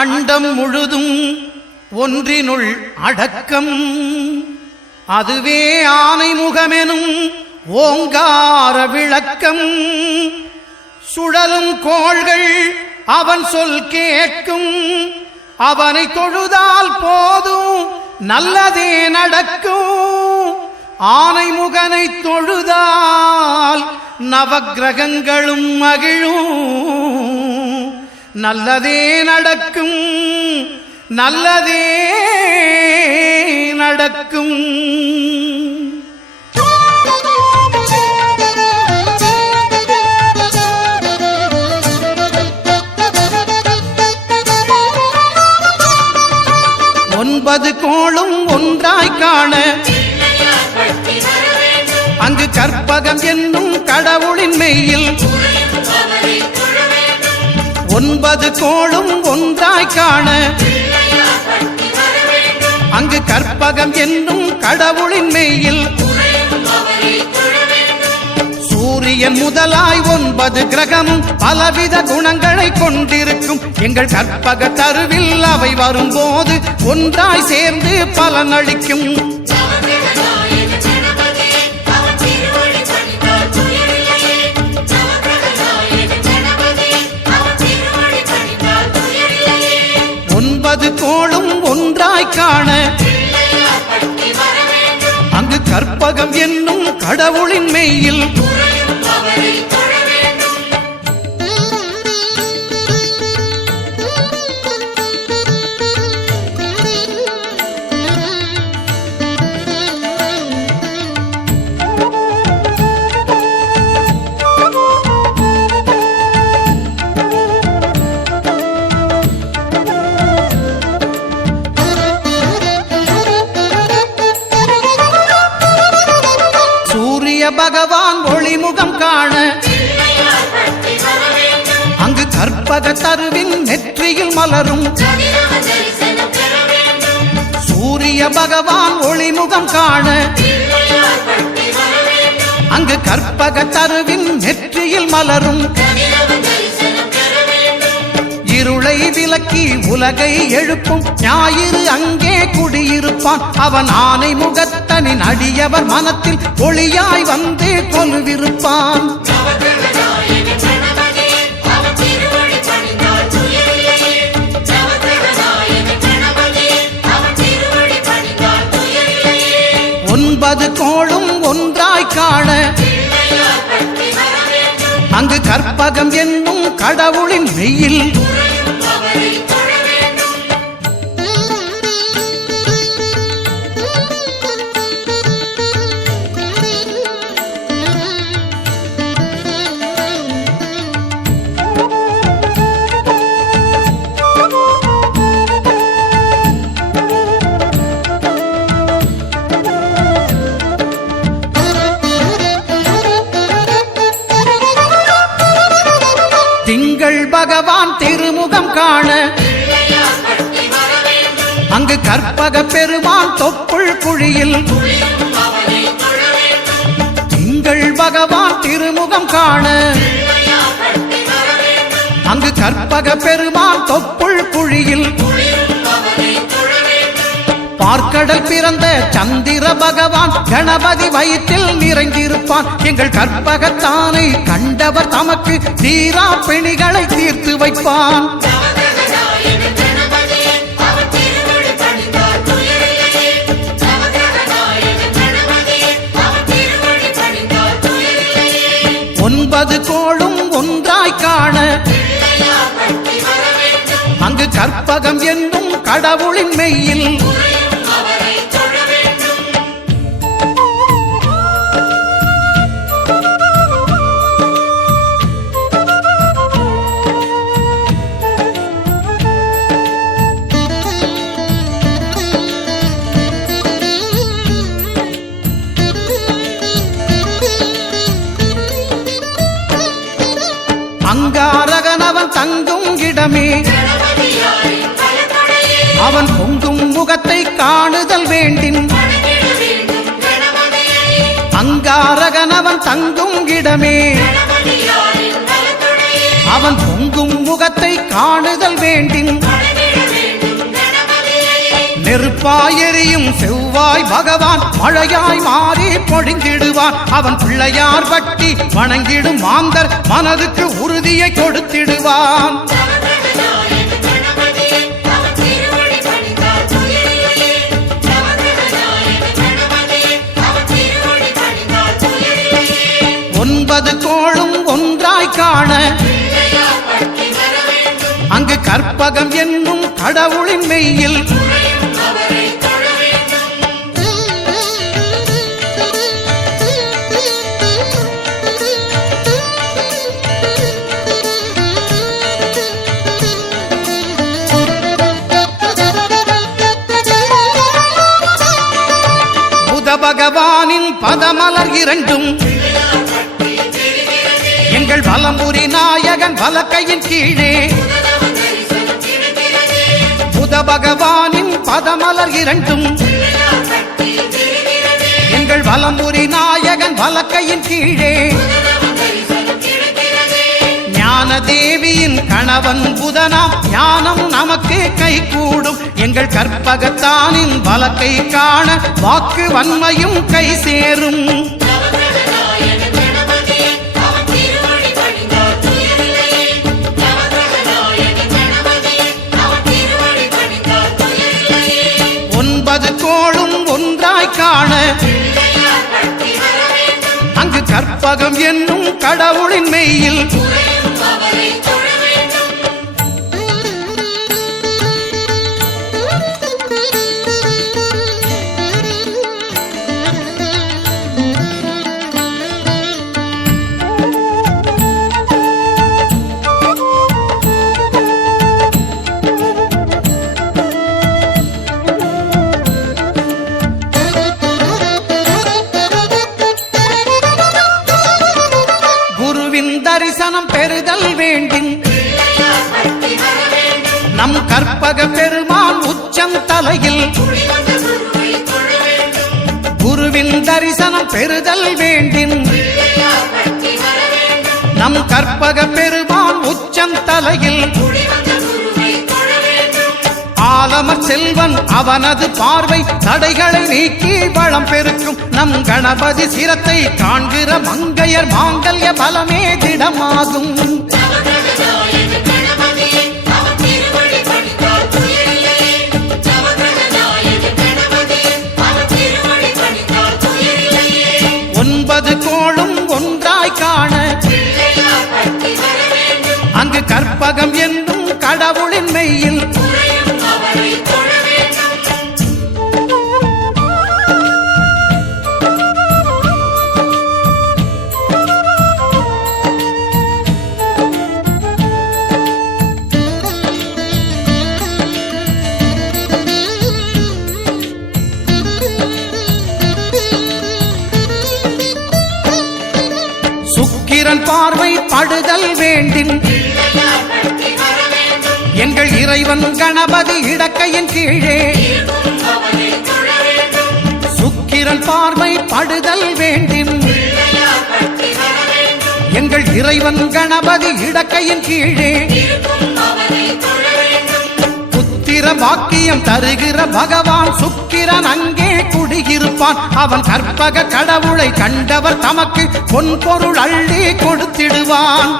அண்டம் முழுதும் ஒன்றினுள் அடக்கம். அதுவே ஆனைமுகமெனும் ஓங்கார விளக்கம். சுழலும் கோள்கள் அவன் சொல் கேட்கும். அவனை தொழுதால் போதும் நல்லதே நடக்கும். ஆனைமுகனை தொழுதால் நவக்கிரகங்களும் மகிழும். நல்லதே நடக்கும், நல்லதே நடக்கும். ஒன்பது கோளும் ஒன்றாய் காண அங்கு கற்பகம் என்னும் கடவுளின் மெய்யில். ஒன்பது கோளும் ஒன்றாய் காண அங்கு கற்பகம் என்னும் கடவுளின் மெய்யில். சூரியன் முதலாய் 9 கிரகமும் பலவித குணங்களை கொண்டிருக்கும். எங்கள் கற்பக தருவில் அவை வரும்போது ஒன்றாய் சேர்ந்து பலனளிக்கும். கோளும் ஒன்றாய் காண அங்கு கற்பகம் என்னும் கடவுளின் மெய்யில். பகவான் ஒளிமுகம் காண அங்கு கற்பக தருவின் நெற்றியில் மலரும். சூரிய பகவான் ஒளிமுகம் காண அங்கு கற்பக தருவின் நெற்றியில் மலரும். இருளை விலக்கி உலகை எழுப்பும் ஞாயிறு அங்கே குடியிருப்பான். அவன் ஆனை முகத்தனின் அடியவர் மனத்தில் ஒளியாய் வந்து கொலுவிருப்பான். ஒன்பது கோளும் ஒன்றாய் காண அங்கு கற்பகம் என்னும் கடவுளின் மெய்யில். திங்கள் பகவான் திருமுகம் காண அங்கு கற்பக பெருமான் தொப்புள் குழியில். திங்கள் பகவான் திருமுகம் காண அங்கு கற்பக பெருமான் தொப்புள் குழியில். பார்க்கடல் பிறந்த சந்திர பகவான் கணபதி வயிற்றில் நிறைந்திருப்பான். எங்கள் கற்பகத்தானை கண்டவர் தமக்கு தீரா பிணிகளை தீர்த்து வைப்பான். ஒன்பது கோளும் ஒன்றாய் காண அங்கு கற்பகம் என்னும் கடவுளின் மெய்யில். அங்காரகனவன் தங்கும் இடமே அவன் பொங்கும் முகத்தை காணுதல் வேண்டின். அங்காரகனவன் தங்கும் இடமே அவன் பொங்கும் முகத்தை காணுதல் வேண்டின். நெருப்பாயெறியும் செவ்வாய் பகவான் மழையாய் மாறி பொழிந்திடுவான். அவன் பிள்ளையார் பட்டி வணங்கிடும் மாந்தர் மனதுக்கு உறுதியை கொடுத்திடுவான். ஒன்பது கோளும் ஒன்றாய் காண அங்கு கற்பகம் என்னும் கடவுளின் மெய்யில் புத பகவானின் பதமலர் இரண்டும் எங்கள் வலம்புரி நாயகன் வலக்கையின் கீழே புத பகவானின் பதமலர் இரண்டும் எங்கள் வலம்புரி நாயகன் வலக்கையின் கீழே ஞான தேவியின் கணவன் புதனாம் ஞானம் நமக்கு கை கூடும். எங்கள் கற்பகத்தானின் வலக்கை காண வாக்கு வன்மையும் கை சேரும். ஒன்பது கோளும் ஒன்றாய் காண அங்கு கற்பகம் என்னும் கடவுளின் மெய்யில் தரிசனம் பெறுதல் வேண்டும். நம் கற்பக பெருமான் உச்சம் தலையில் குருவின் தரிசனம் பெறுதல் வேண்டும். நம் கற்பக பெருமான் உச்சம் தலையில் ஆலமர் செல்வன் அவனது பார்வை தடைகளை நீக்கி வளம் பெருக்கும். நம் கணபதி சிரத்தை காண்கிற மங்கையர் மாங்கல்ய பலமே திடமாகும். ஒன்பது கோளும் ஒன்றாய் காண அங்கு கற்பகம் என்னும் கடவுளின் மெய்யில் சுக்கிரன் பார்வை படுதல் வேண்டும். எங்கள் இறைவன் கணபதி இடக்கையின் கீழே சுக்கிரன் பார்வை படுதல் வேண்டும். எங்கள் இறைவன் கணபதி இடக்கையின் கீழே புத்திர வாக்கியம் தருகிற பகவான் சுக்கிரன் அங்கே குடியிருப்பான். அவன் கற்பக கடவுளை கண்டவர் தமக்கு பொன்பொருள் அள்ளி கொடுத்திடுவான்.